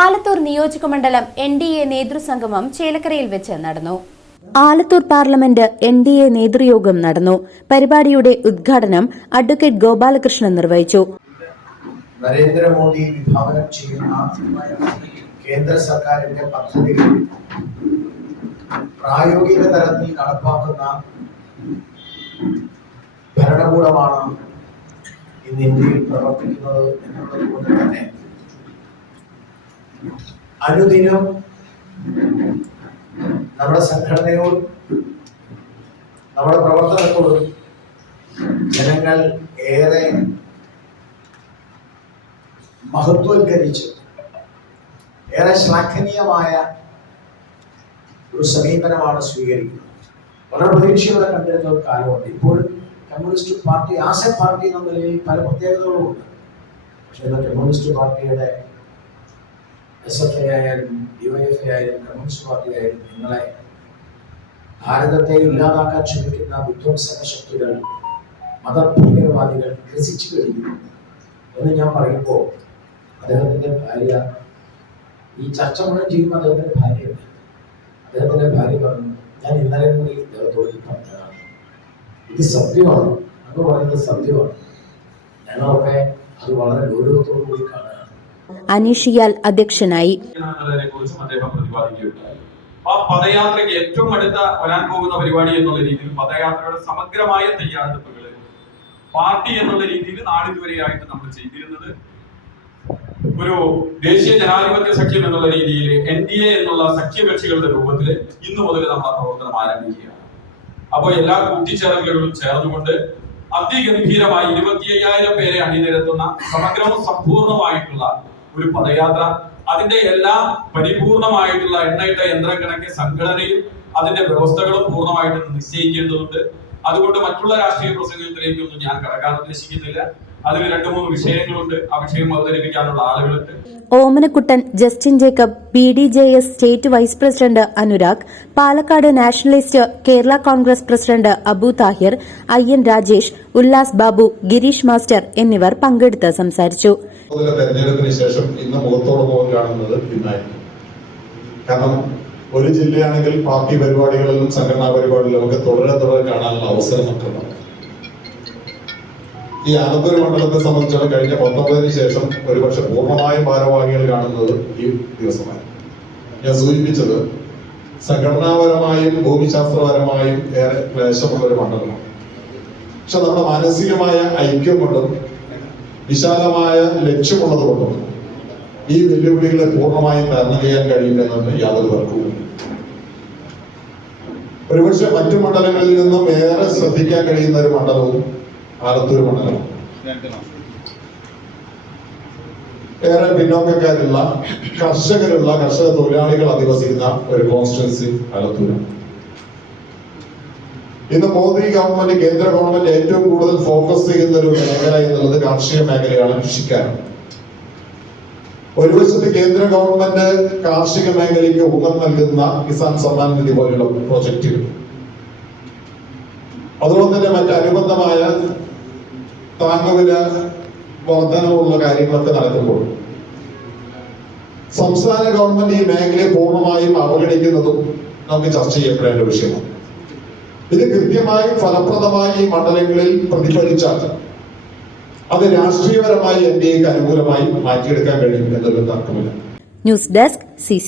ആലത്തൂർ നിയോജക മണ്ഡലം N D A നേതൃസംഗമം ചേലക്കരയിൽ വെച്ച് നടന്നു. Alathur parliament N D A നേതൃയോഗം നടന്നു. പരിപാടിയുടെ ഉദ്ഘാടനം അഡ്വക്കേറ്റ് ഗോപാലകൃഷ്ണൻ നിർവഹിച്ചു. നരേന്ദ്രമോദി വിഭാവനം ചെയ്യുന്ന കേന്ദ്ര സർക്കാരിന്റെ പദ്ധതികൾ പ്രായോഗിക തലത്തിൽ നടപ്പാക്കുന്ന ഭരണകൂടമാണ് ഇന്ന് ഇന്ത്യയിൽ പ്രവർത്തിക്കുന്നത് എന്നുള്ളത് കൊണ്ട് തന്നെ അനുദിനം നമ്മുടെ സംഘടനയോട് നമ്മുടെ പ്രവർത്തനത്തോടും ജനങ്ങൾ ഏറെ മഹത്വവൽക്കരിച്ച് ഏറെ ശ്ലാഘനീയമായ ഒരു സമീപനമാണ് സ്വീകരിക്കുന്നത്. വളരെ പ്രതീക്ഷയോടെ കണ്ടിരുന്ന ഒരു കാലമുണ്ട്. ഇപ്പോൾ കമ്മ്യൂണിസ്റ്റ് പാർട്ടി ആസെ പാർട്ടി എന്ന നിലയിൽ പല പ്രത്യേകതകളുമുണ്ട് പക്ഷേ കമ്മ്യൂണിസ്റ്റ് പാർട്ടിയുടെ എസ് എഫ് ഐ ആയാലും ഡിവൈഎഫ് ഐ ആയാലും കമ്മ്യൂണിസ്റ്റ് പാർട്ടി ആയാലും നിങ്ങളെ ഭാരതത്തെ ഇല്ലാതാക്കാൻ ശ്രമിക്കുന്ന വിധ്വംസക ശക്തികൾ മതഭീകരവാദികൾ ഗ്രസിച്ചു കഴിഞ്ഞു എന്ന് ഞാൻ പറയുമ്പോൾ അദ്ദേഹത്തിന്റെ ഭാര്യ ഈ ചർച്ച മുഴുവൻ ചെയ്യുമ്പോൾ അദ്ദേഹത്തിന്റെ ഭാര്യയുണ്ട് അദ്ദേഹത്തിന്റെ ഭാര്യ പറഞ്ഞു ഞാൻ ഇന്നലെ കൂടി ഇദ്ദേഹത്തോട് പറഞ്ഞതാണ്. ഇത് സത്യമാണ്. അങ്ങ് പറയുന്നത് സത്യമാണ്. ഞങ്ങളൊക്കെ അത് വളരെ ഗൗരവത്തോടു കൂടി കാണുകയാണ് അനീഷിയാൽ അധ്യക്ഷനായി. ആ പദയാത്രയ്ക്ക് ഏറ്റവും അടുത്ത വരാൻ പോകുന്ന പരിപാടി എന്നുള്ള രീതിയിൽ പദയാത്രയുടെ സമഗ്രമായ തയ്യാറെടുപ്പുകൾ പാർട്ടി എന്നുള്ള രീതിയിൽ നാളിതുവരെയായിട്ട് നമ്മൾ ചെയ്തിരുന്നത് ഒരു ദേശീയ ജനാധിപത്യ സഖ്യം എന്നുള്ള രീതിയിൽ എൻ ഡി എ എന്നുള്ള സഖ്യകക്ഷികളുടെ രൂപത്തിൽ ഇന്നു മുതൽ നമ്മൾ ആ പ്രവർത്തനം ആരംഭിക്കുകയാണ്. അപ്പോൾ എല്ലാ കൂട്ടിച്ചേരലുകളും ചേർന്നുകൊണ്ട് അതിഗംഭീരമായി ഇരുപത്തി അയ്യായിരം പേരെ അണിനിരത്തുന്ന സമഗ്രവും സമ്പൂർണമായിട്ടുള്ള ഒരു പദയാത്ര. അതിന്റെ എല്ലാ പരിപൂർണമായിട്ടുള്ള എണ്ണയിട്ട യന്ത്രം കണക്കെ സംഘടനയും അതിന്റെ വ്യവസ്ഥകളും പൂർണമായിട്ട് നിശ്ചയിക്കേണ്ടതുണ്ട്. അതുകൊണ്ട് മറ്റുള്ള രാഷ്ട്രീയ പ്രസംഗത്തിലേക്കൊന്നും ഞാൻ കടക്കാൻ ഉദ്ദേശിക്കുന്നില്ല. അതിൽ രണ്ടു മൂന്ന് വിഷയങ്ങളുണ്ട്. ആ വിഷയം അവതരിപ്പിക്കാനുള്ള ആളുകളുണ്ട്. Omanakuttan Justin Jacob B D J S state vice president Anurag Palakkad Nationalist Kerala Congress president Abu Thahir N Rajesh Ullas Babu Girish master എന്നിവർ പങ്കെടുത്ത് സംസാരിച്ചു. മുതല തെരഞ്ഞെടുപ്പിന് ശേഷം ഇന്ന് മുഖത്തോട് മുഖം കാണുന്നത് ഇന്നായിരിക്കും. കാരണം ഒരു ജില്ലയാണെങ്കിൽ പാർട്ടി പരിപാടികളിലും സംഘടനാ പരിപാടികളിലും ഒക്കെ തുടരെ തുടരെ കാണാനുള്ള അവസരം നമുക്ക് ഉണ്ടാവും ഈ ആലത്തൂർ മണ്ഡലത്തെ സംബന്ധിച്ചാണ് കഴിഞ്ഞ പത്തൊമ്പതിന് ശേഷം ഒരുപക്ഷെ പൂർണമായും ഭാരവാഹികൾ കാണുന്നത് ഈ ദിവസമായി ഞാൻ സൂചിപ്പിച്ചത് സംഘടനാപരമായും ഭൂമിശാസ്ത്രപരമായും ഏറെ ക്ലേശമുള്ള ഒരു മണ്ഡലമാണ്. പക്ഷെ നമ്മുടെ മാനസികമായ ഐക്യം കൊണ്ടും വിശാലമായ ലക്ഷ്യമുള്ളത് കൊണ്ടും ഈ വെല്ലുവിളികളെ പൂർണമായും തരണം ചെയ്യാൻ കഴിയില്ലെന്ന് യാതൊരു തർക്കവുമില്ല ഒരുപക്ഷെ മറ്റു മണ്ഡലങ്ങളിൽ നിന്നും ഏറെ ശ്രദ്ധിക്കാൻ കഴിയുന്ന ഒരു മണ്ഡലവും ആലത്തൂർ മണ്ഡലം. ഏറെ പിന്നോക്കക്കാരുള്ള കർഷകരുള്ള കർഷക തൊഴിലാളികൾ അധിവസിക്കുന്ന ഒരു കോൺസ്റ്റിറ്റ്യൻസി ആലത്തൂരാണ്. ഇന്ന് മോദി ഗവൺമെന്റ് കേന്ദ്ര ഗവൺമെന്റ് ഏറ്റവും കൂടുതൽ ഫോക്കസ് ചെയ്യുന്ന ഒരു മേഖല എന്നുള്ളത് കാർഷിക മേഖലയാണ് കൃഷിക്കാരാണ്. ഒരു വശത്ത് കേന്ദ്ര ഗവൺമെന്റ് കാർഷിക മേഖലയ്ക്ക് ഊന്നൽ നൽകുന്ന കിസാൻ സമ്മാൻ നിധി പോലുള്ള പ്രോജക്റ്റുകൾ അതുകൊണ്ട് തന്നെ മറ്റനുബന്ധമായ താങ്ങുവില വർധനവുള്ള കാര്യങ്ങളൊക്കെ നടക്കുമ്പോൾ സംസ്ഥാന ഗവൺമെന്റ് ഈ മേഖലയെ പൂർണമായും അവഗണിക്കുന്നതും നമുക്ക് ചർച്ച ചെയ്യപ്പെടേണ്ട വിഷയമാണ്. ഇത് കൃത്യമായും ഫലപ്രദമായി ഈ മണ്ഡലങ്ങളിൽ പ്രതിഫലിച്ചാൽ അത് രാഷ്ട്രീയപരമായി എൻ ഡി എക്ക് അനുകൂലമായി മാറ്റിയെടുക്കാൻ കഴിയും എന്നൊരു തർക്കമില്ല. News desk C